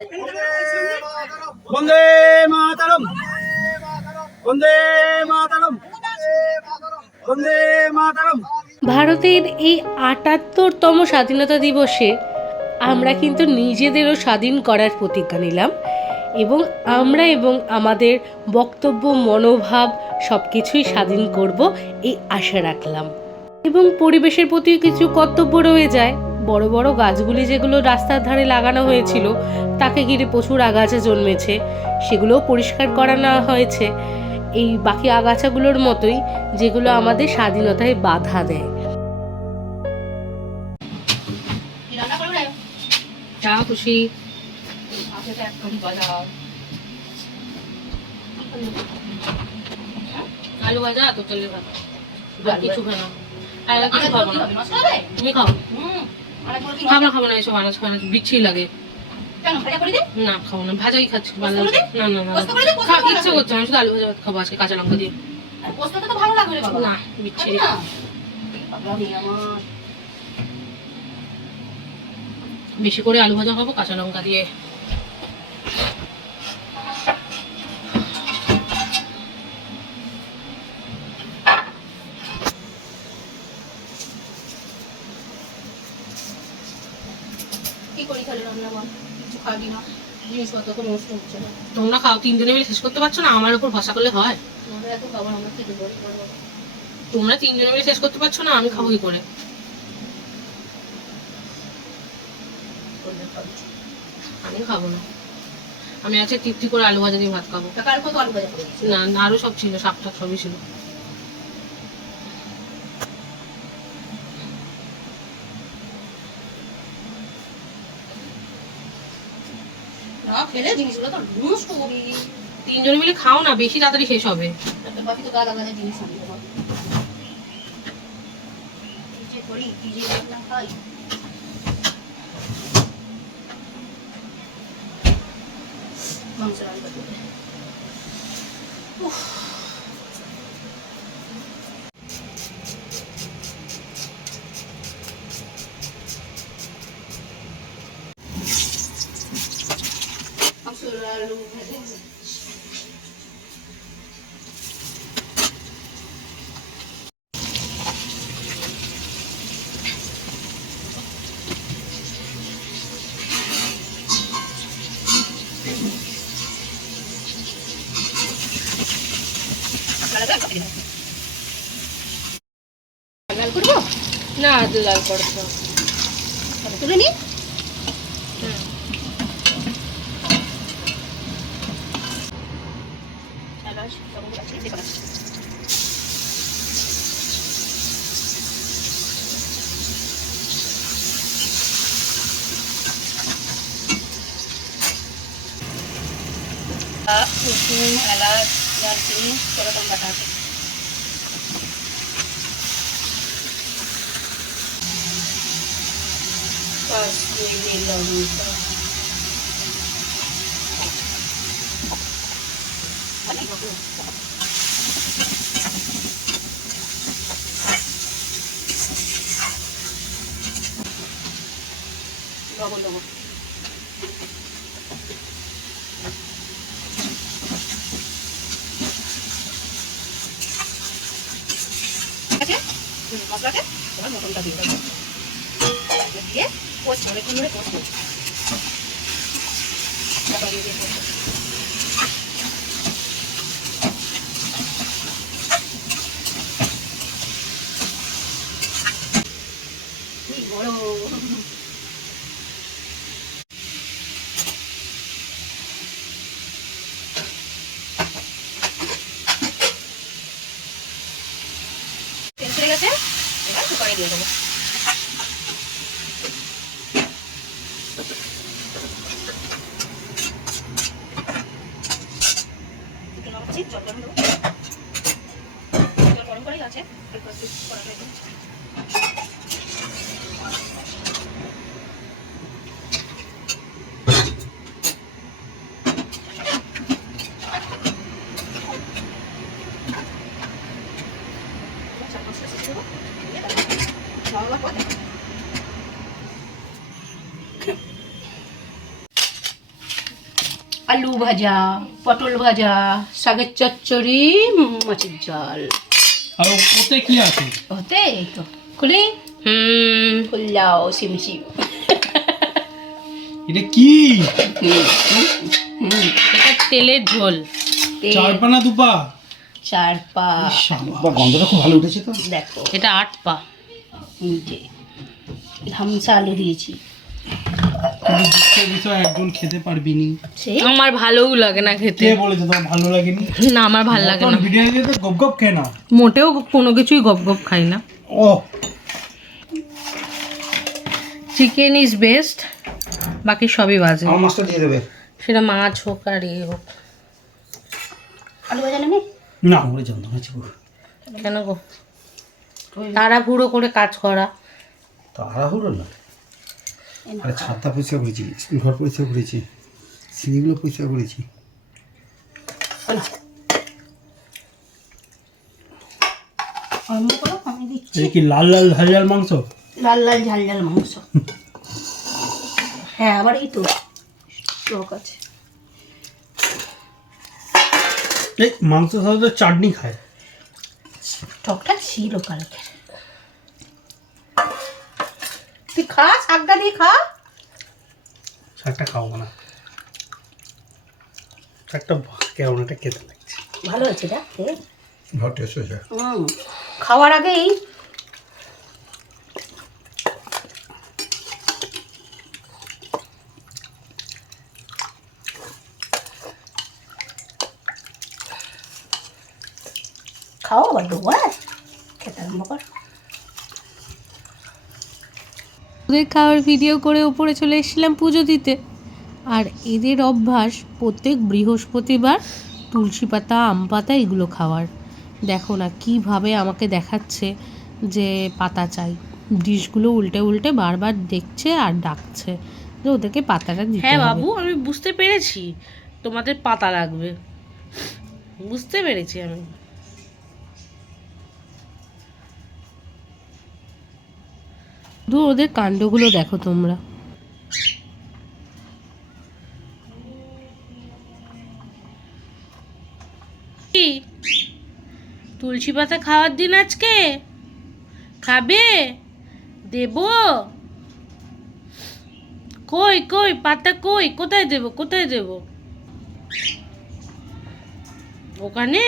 বন্দে মাতরম, বন্দে মাতরম, বন্দে মাতরম। ভারতের এই ৭৮তম স্বাধীনতা দিবসে আমরা কিন্তু নিজেদেরও স্বাধীন করার প্রতিজ্ঞা নিলাম এবং আমরা এবং আমাদের বক্তব্য, মনোভাব সব কিছুই স্বাধীন করব এই আশা রাখলাম। এবং পরিবেশের প্রতি কিছু কর্তব্য রয়ে যায়। বড় বড় গাছগুলি যেগুলো রাস্তার ধারে লাগানো হয়েছিল তাকে ঘিরে প্রচুর আগাছা জন্মেছে, সেগুলোও পরিষ্কার করা না হয়েছে, এই বাকি আগাছাগুলোর মতোই যেগুলো আমাদের স্বাধীনতায় বাধা দেয়। চা খুশি আলু ভাজা তো চলে ভাত কিছু খানা আর কিছু খাবো না। তুমি খাও? খাবো না এসব আনাজ ফানাজ বিচ্ছিরি লাগে। না খাবো না, ভাজাই খাচ্ছি। না না না ইচ্ছে করছে, আমি শুধু আলু ভাজা ভাত খাবো আজকে কাঁচা লঙ্কা দিয়ে। না বিচ্ছিরি। বেশি করে আলু ভাজা খাবো কাঁচা লঙ্কা দিয়ে। তোমরা খাও, তিনজনে মিলে শেষ করতে পারছো না, আমার উপর ভরসা করলে হয়? তোমরা তিনজনে মিলে শেষ করতে পারছো না, আমি খাবো কি করে? আমি খাবো না, আমি আজকে তৃপ্তি করে আলু ভাজা দিয়ে ভাত খাবো। না আরো সব ছিল, শাক টাক সবই ছিল। তিনজনে মিলে খাও না, বেশি তাড়াতাড়ি শেষ হবে। না লাল করছো তুলে নি। রসুন, এলাচ, দারচিনি, তেরোটা বাটা আছে। কাশ্মীরি লঙ্কা, লবণ দেবো। মশলাকে এবার মটনটা দিয়ে দেবো, দিয়ে কষবো, অনেকক্ষণ ধরে কষবো। বড় তেল ছেড়ে গেছে, এবার কুকারে দিয়ে দেবো। জল গরম দেবো, জল গরম করেই আছে। আলু ভাজা, পটল ভাজা, শাকের চচ্চড়ি, মাছের ঝাল। আর ওতে কি আছে? ওতে এই তো খুলি খুললাও সিমসিম। এটা কি? এটা তেলের ঝোল। চার পা না দু পা? 4 পা। গন্ধটা খুব ভালো উঠেছে তো। দেখো এটা 8 পা। নিচে ধামসা আলু দিয়েছি। একজন খেতে পারবি নি। আমার ভালোও লাগে না খেতে। কে বলেছে তোমার ভালো লাগেনি? না আমার ভালো লাগে না। বিরিয়ানি তো গপ গপ খেয়ে না। মোটেও কোনো কিছুই গপ গপ খাই না। ও চিকেন ইজ বেস্ট, বাকি সবই বাজে। আমার মাছটা দিয়ে দেবে। সেটা মাছ হোক আর এ হোক। আলু ভাজা নেবে না ওরে জানতো না চিকু। কেন গো? তাড়াহুড়ো করে কাজ করা। তাড়াহুড়ো না। আরে ছাদটা পরিষ্কার করেছি, স্কুল ঘর পরিষ্কার করেছি, সিঁড়িগুলো পরিষ্কার করেছি। এই কি লাল লাল ঝাল ঝাল মাংস? লাল লাল ঝাল ঝাল মাংস। হ্যাঁ আবার এই তো টক আছে। এই মাংস সাথে চাটনি খায়। টকটা ছিল কালকে। তুই খা, শাকটা দিয়ে খা। শাকটা খাবো না, শাকটা কেমন একটা খেতে লাগছে। ভালো আছে দেখ খেয়ে। ভালো টেস্ট হয়েছে। খাওয়ার আগেই খাও আবার দেবো। খেতে আরম্ভ কর। ওদের খাওয়ার ভিডিও করে উপরে চলে এসেছিলাম পুজো দিতে। আর এদের অভ্যাস প্রত্যেক বৃহস্পতিবার তুলসী পাতা, আম পাতা এগুলো খাওয়ার। দেখো না কিভাবে আমাকে দেখাচ্ছে যে পাতা চাই। ডিশগুলো উল্টে উল্টে বারবার দেখছে আর ডাকছে যে ওদেরকে পাতাটা দিতে হবে। হ্যাঁ বাবু আমি বুঝতে পেরেছি তোমাদের পাতা লাগবে, বুঝতে পেরেছি আমি। শুধু ওদের কাণ্ডগুলো দেখো তোমরা। তুলসী পাতা খাওয়ার দিন আজকে, খাবে? দেব? কই কই পাতা কই? কোথায় দেব? কোথায় দেব? ওখানে?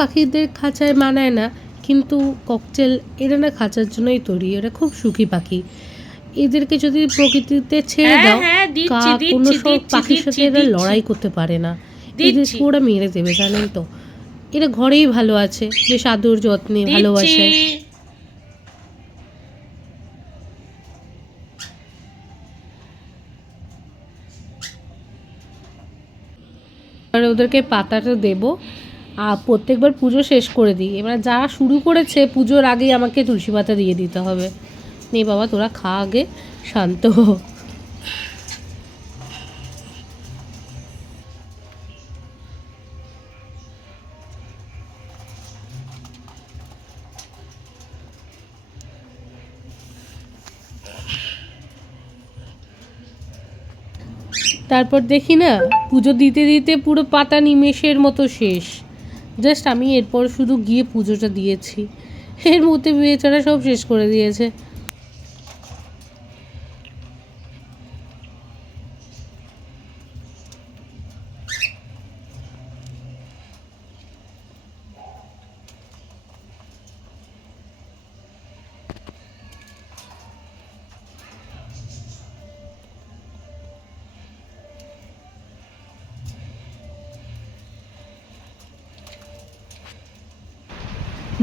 পাখিদের খাঁচায় মানায় না, কিন্তু ককটেল এরা না খাঁচার জন্যই তৈরি। এরা খুব সুখী পাখি। এদেরকে যদি প্রকৃতিতে ছেড়ে দাও, কোনো সব পাখির সাথে এরা লড়াই করতে পারে না। এদেরকে ওরা মেরে দেবে জানেন তো। এরা ঘরেই ভালো আছে, বেশ আদর যত্নে ভালোবাসে। ওদেরকে পাতাটা দেবো আর প্রত্যেকবার পুজো শেষ করে দিই। এবার যারা শুরু করেছে পুজোর আগেই আমাকে তুলসী পাতা দিয়ে দিতে হবে। নে বাবা তোরা খা আগে, শান্ত হো। তারপর দেখি না পুজো দিতে দিতে পুরো পাতা নিমেষের মতো শেষ। জাস্ট আমি এরপর শুধু গিয়ে পুজোটা দিয়েছি, এর মধ্যে বেচারা সব শেষ করে দিয়েছে।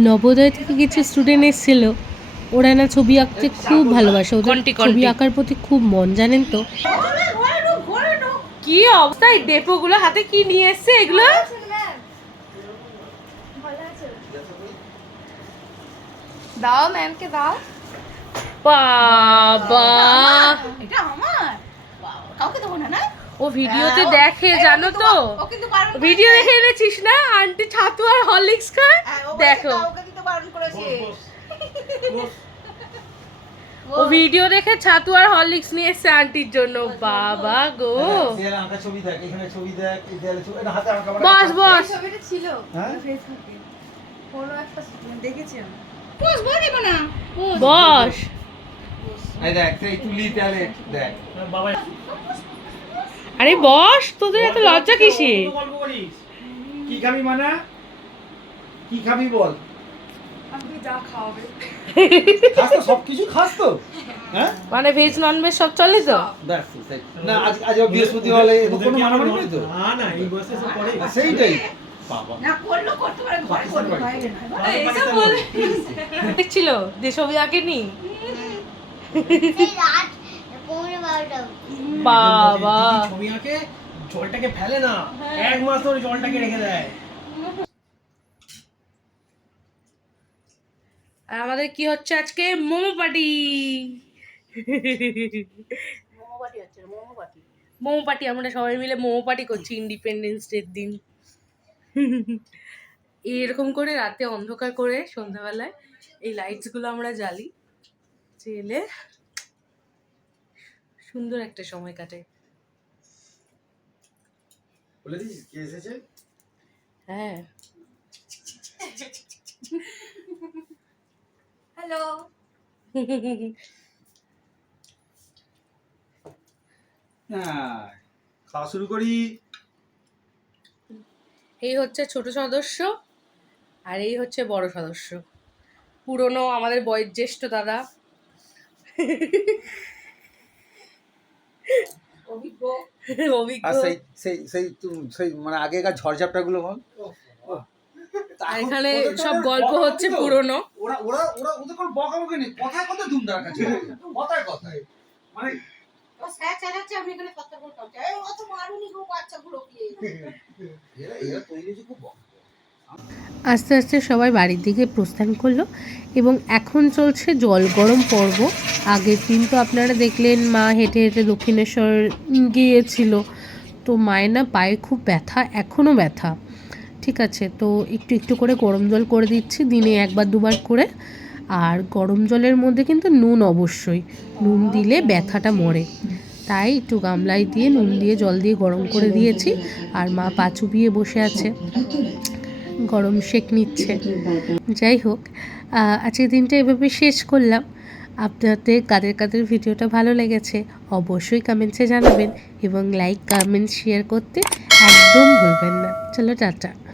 নবোদয় থেকে কিছু স্টুডেন্ট এসেছিল, ওরা না ছবি আঁকতে খুব ভালোবাসে। ওদের ছবি আঁকার প্রতি খুব মন জানেন তো। কি অবস্থা, এই ডেপোগুলো হাতে কি নিয়ে এসছে এগুলো? দাও ম্যামকে দাও। বাবা এটা আমার, কাউকে দেবো না। না ও ভিডিওতে দেখে জানো তো, ভিডিও দেখে এনেছিস না? আন্টি ছাতু আর হরলিক্স খায়, দেখো। বারণ করেছে। ও ভিডিও দেখে ছাতু আর হরলিক্স নিয়ে এসছে আন্টির জন্য। বাবা গো, দেয়ালে আঁকা ছবি দেখ, এখানে ছবি দেখ, এই দেয়ালে ছবি, এটা হাতে আঁকা মানে বস বস। ছবিটা ছিল হ্যাঁ? ফেসবুকে। হলো একটা দেখেছি আমি। বস দেব না। বস এই দেখ, সেই তুলি ট্যালেন্ট দেখ। আরে বস, তোদের এত লজ্জা কিসে? কি খাবি মানা? কি খাবি বল? আপনি যা খাওয়াবে। খাস তো, সবকিছু খাস তো? হ্যাঁ? মানে ভেজ নন ভেজ সব চলে তো? দেখ, না আজ বৃহস্পতিবার হলে কোনো মানামানি নেই তো? না এই বয়সে সব করে সেইটাই। বাবা। না করলো করতে পারে, ঘরে করবে বাইরে না। এইসব বলে দেখছিল যে ছবি আঁকেনি। বাবা, ছবি আঁকে জলটাকে ফেলে না, এক মাস ধরে জলটাকে রেখে দেয়। আর আমাদের কি হচ্ছে আজকে? মোমো পার্টি। মোমো পার্টি, আমরা সবাই মিলে মোমো পার্টি করছি ইন্ডিপেন্ডেন্স ডের দিন। এরকম করে রাতে অন্ধকার করে সন্ধ্যাবেলায় এই লাইটস গুলো আমরা জ্বালি, জেলে সুন্দর একটা সময় কাটে। বলে দিস কে এসেছে? হ্যাঁ, হ্যালো। হ্যাঁ, খাওয়া শুরু করি। এই হচ্ছে ছোট সদস্য আর এই হচ্ছে বড় সদস্য, পুরনো আমাদের বয়োজ্যেষ্ঠ দাদা। অভিজ্ঞ। অভিজ্ঞ। আর সেই মানে আগেকার ঝড়ঝাপটা গুলো বল। আর এখানে সব গল্প হচ্ছে পুরনো। ওরা ওরা ওরা ওদের কোনো বকাবকি নেই, কথায় কথায় ধুমধার কাছে কথায় কথায় মানে ও স্যার চালাচ্ছে, আমি এখানে কথা বলতাম। এই অত মারুনি গো বাচ্চাগুলোকে। এরা তৈরি যে খুব আস্তে আস্তে সবাই বাড়ির দিকে প্রস্থান করলো এবং এখন চলছে জল গরম পর্ব। আগের দিন তো আপনারা দেখলেন মা হেঁটে হেঁটে দক্ষিণেশ্বর গিয়েছিল, তো মায়ের না পায়ে খুব ব্যথা, এখনও ব্যথা। ঠিক আছে, তো একটু একটু করে গরম জল করে দিচ্ছি দিনে একবার দুবার করে। আর গরম জলের মধ্যে কিন্তু নুন অবশ্যই, নুন দিলে ব্যথাটা মরে। তাই একটু গামলায় দিয়ে নুন দিয়ে জল দিয়ে গরম করে দিয়েছি। আর মা পা চুপিয়ে বসে আছে, গরম শেক নিচ্ছে। যাই হোক, আজকের দিনটা এভাবে শেষ করলাম। আপনাদের কাদের কাদের ভিডিওটা ভালো লেগেছে অবশ্যই কমেন্টসে জানাবেন এবং লাইক কমেন্ট শেয়ার করতে একদম ভুলবেন না। চলো টাটা।